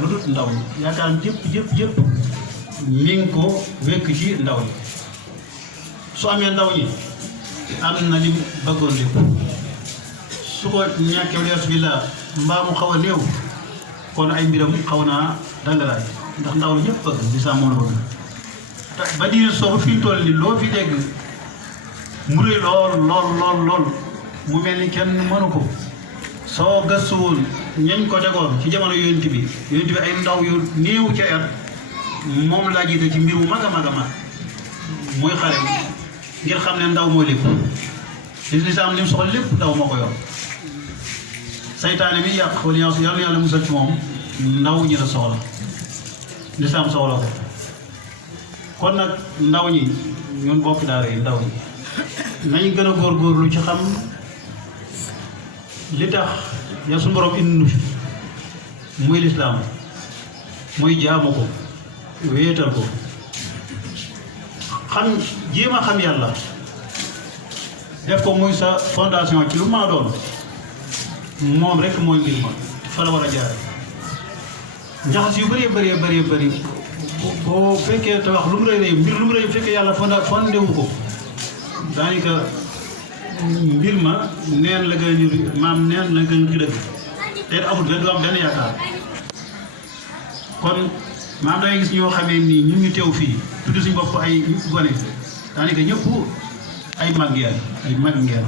lu dul ndaw ñi yaakaar jëpp mi ngi ko wekk ci ndaw ñi su amee ndaw ñi am na lim bëggoon lépp su ko ñàkkee walees bi la mbaa mu xaw a néew kon ay mbiram xaw naa dangalaay ndax ndaw la ñëpp bëgg di saa moom la bëgg ba diir soobu fi ñu toll ni loo fi dégg mu rëy lool mu mel ni kenn mënu ko soo gëstuwul ñañ ko tegoon ci jamono yonent bi ay ndaw yu néew ca at moom laa jiite ci mbir mu mag a mag muy xale ngir xam ne ndaw mooy lépp lislaam li mu soxla lépp ndaw moo ko yor saytaane mi yàq wala yàlla musal ci moom ndaw ñi la soxla lislaam soxla ko kon nag ndaw ñi ñun bokk daara yi ndaw ñi nañ gën a góorgóorlu ci xam li tax ya suñu borom indi nu fi muy lislaam muy jaamu ko wéetal ko xam jéem a xam yàlla def ko muy sa fondation ci lu ma doon moom rek mooy mbir ma fa la war a jaare njaxas yu bëri boo fekkee te wax lu mu rëy mbir lu mu rëy fekkee yàlla fondé wu ko daanaka mbir ma neen la gën a ñu maam neen la gën a dëgg te amul benn du am benn yaakaar kon maam dangay gis ñoo xamee nii ñu ngi teew fii tudd suñu bopp ay gone daanaka ñëpp ay mag ngeen